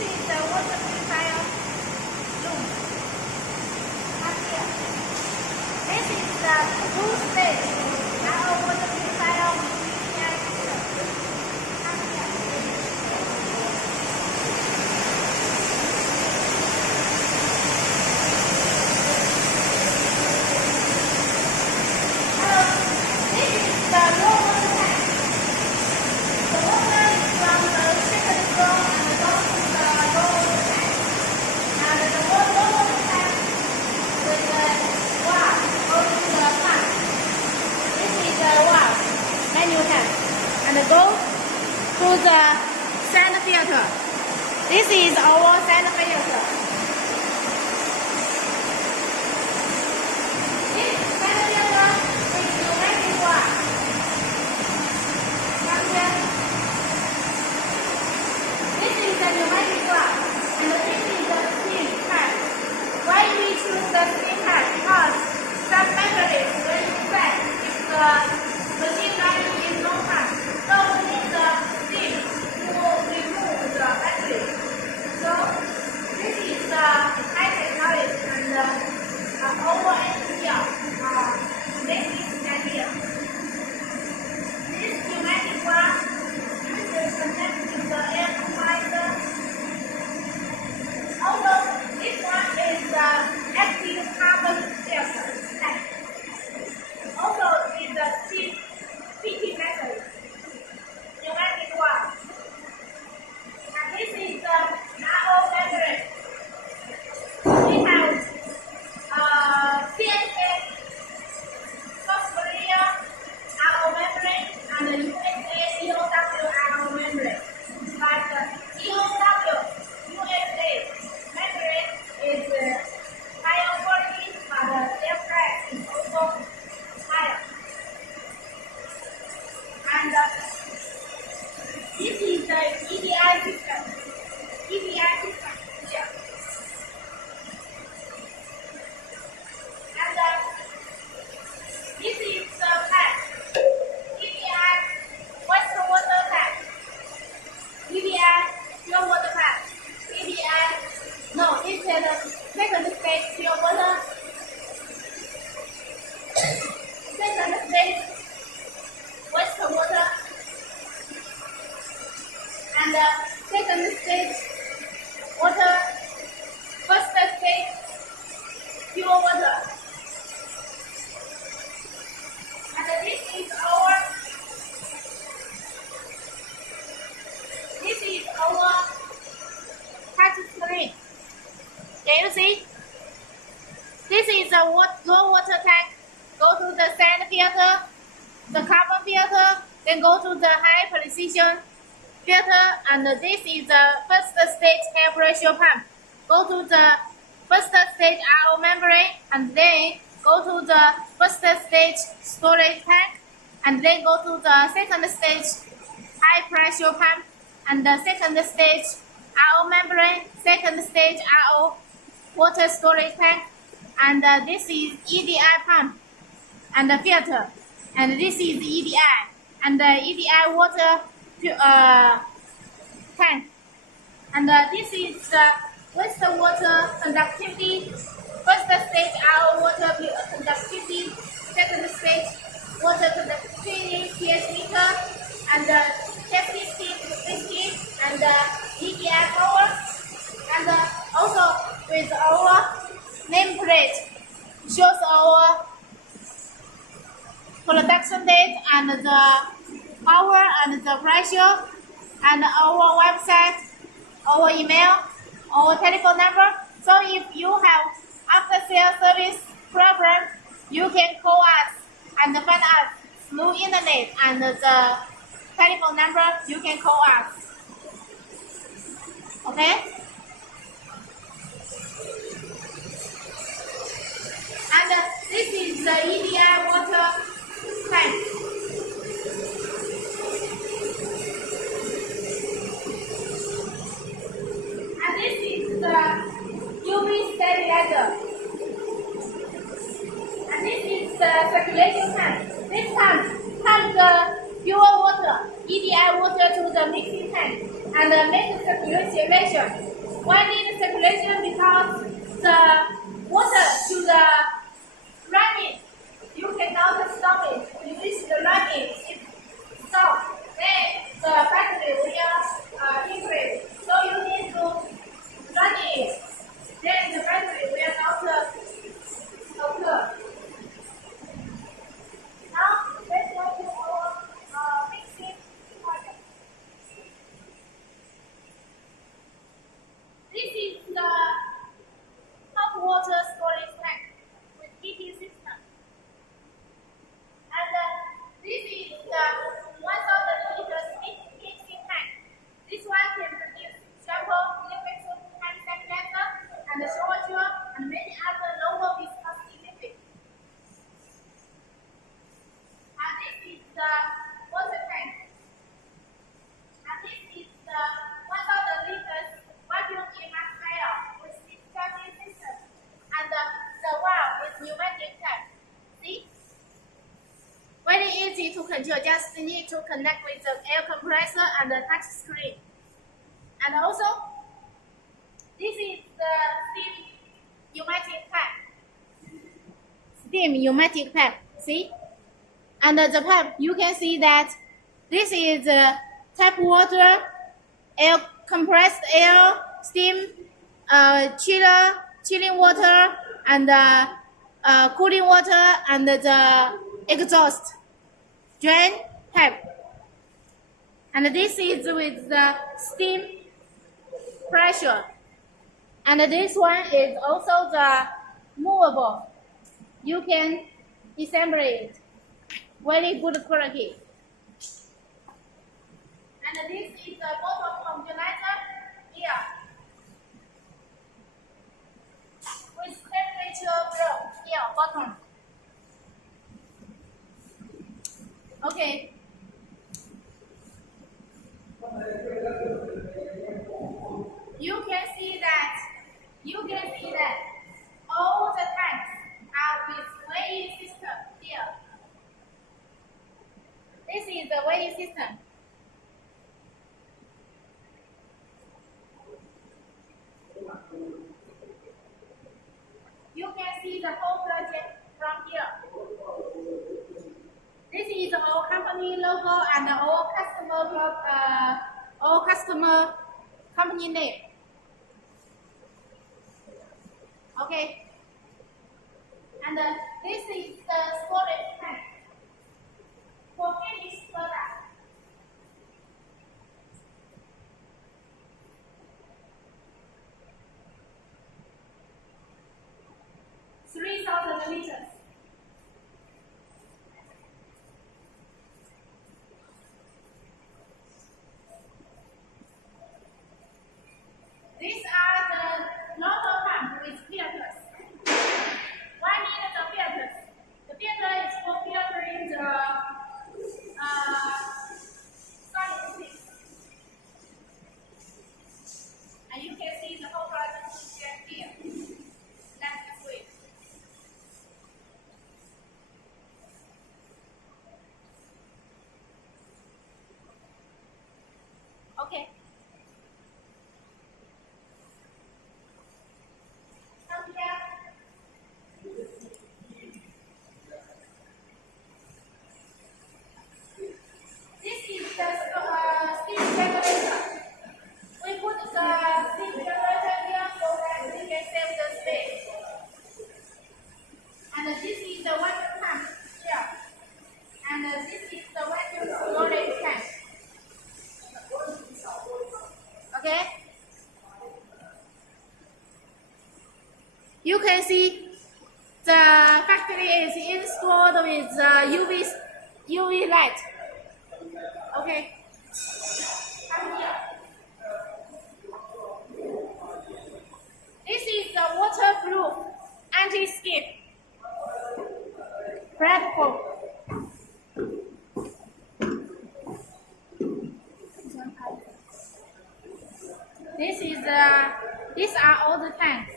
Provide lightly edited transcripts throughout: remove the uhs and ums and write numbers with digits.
is the water purifier room. Up here. This is the blue stage. Now water purifier with EDI system. Up here. This is the raw water tank. The water is from the second floor and goes to the raw water tank. And the raw water tank with the valve goes to the pump. This is the valve, manual tank, and go to the sand filter. This is our sand filter. This sand filter is pneumatic valve. Come here. This is the pneumatic valve, and this is the steam pipe. Why we choose the steam pipe? Because some batteries, when you set, if the machine running in no time, so we need the steam to remove the battery. So this is the high technology and over engineer make this idea. This pneumatic valve is connected to the air compressor. Also, this one is the active carbon filter tank. Also, is the PT method pneumatic valve. And this is the RO membrane. We have CSA, cosmetic RO membrane, and the USA EOW RO membrane. But the EOW USA membrane is higher quality, but their price is also higher. And this is the EDI system. EDI system here. And this is the tank. EDI wastewater tank. EDI pure water tank. EDI, no, this is the second stage pure water. Second stage wastewater. And second stage water. First stage pure water. And this is our touch screen. Can you see? This is a raw water tank. Go to the sand filter, the carbon filter, then go to the high precision filter, and this is the first stage air pressure pump. Go to the first stage RO membrane, and then go to the first stage storage tank, and then go to the second stage high pressure pump, and the second stage RO membrane, second stage RO water storage tank, and this is EDI pump and the filter, and this is EDI and the EDI water tank, and this is the wastewater conductivity. First stage RO water conductivity, second stage water conductivity pH meter, and the testing and the EDI power, and also with our nameplate shows our production date and the power and the pressure, and our website, our email, our telephone number. So if you have after-sales service problem, you can call us and find us through internet, and the telephone number you can call us. Okay? And this is the EDI water tank. And this is the UV sterilizer. And this is the circulation tank. This tank pumps the pure water, EDI water, to the mixing tank. and make circulation measure. Why need circulation? Because the water to the running, you cannot stop it. You reach the running, it stops. Then the factory will increase. So you need to run it. Then the factory will not occur. Now let's go to our mixing project. This is the hot water storage tank with heating system. And this is the 1,000 liters mixing tank. This one can produce shampoo, liquid soap, hand sanitizer, and shower gel, and many other lower viscosity liquids. And this is the water tank. And this is the 1,000 liters vacuum emulsifier with discharging system. And the valve is pneumatic type. See? Very easy to control. Just need to connect with the air compressor and the touch screen. And also, this is the steam pneumatic pipe. Steam pneumatic pipe. See? And the pipe, you can see that this is tap water, air compressed air, steam, chilling water, and cooling water, and the exhaust drain pipe. And this is with the steam pressure. And this one is also the movable. You can assemble it. Very good quality. And this is the Bottome homogenizer here. With temperature blow here, bottom. Okay. You can see that all the tanks are with weighing system here. This is the weighing system. You can see the whole project from here. This is our company logo and all customer company name. Okay. And this is the storage tank for finished product. $3,000 liters. These are the normal pump with filters. Why need the filters? The filter is for filtering the solid things. And you can see the whole process here. That's the switch. Okay. You can see the factory is installed with UV light. Okay. Come here. This is the waterproof anti-skip platform. These are all the tanks.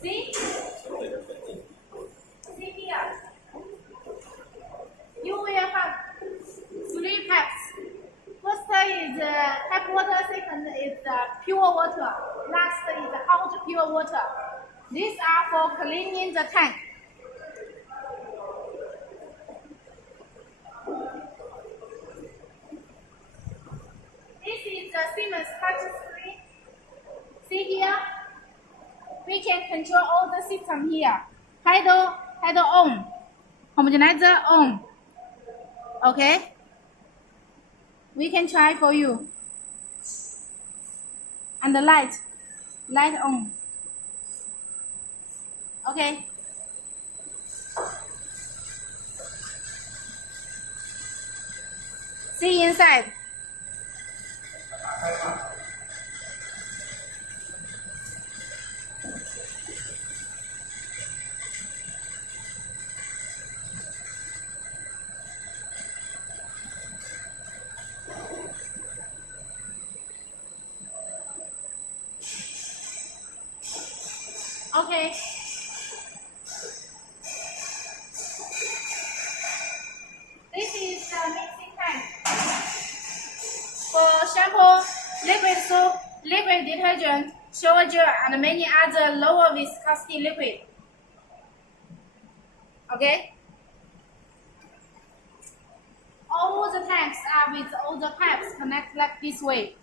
See? See here. UV is tap water, second is pure water, last is hot pure water. These are for cleaning the tank. This is the Siemens touch screen. See here, we can control all the system here. Header on, homogenizer on. Okay, we can try for you. And the light on. Okay. See inside. Okay. This is the mixing tank for shampoo, liquid soap, liquid detergent, shower gel, and many other lower viscosity liquid. Okay. All the tanks are with all the pipes connect like this way.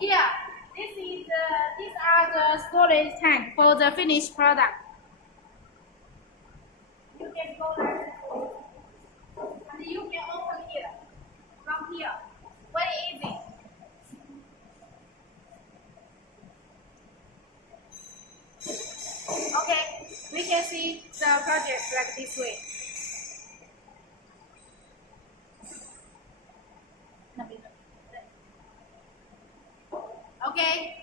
Here, these are the storage tank for the finished product. You can go like this, and you can open here, from here, very easy. Okay, we can see the project like this way. Okay.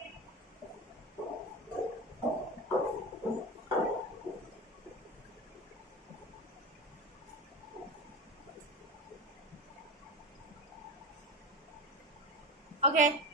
Okay.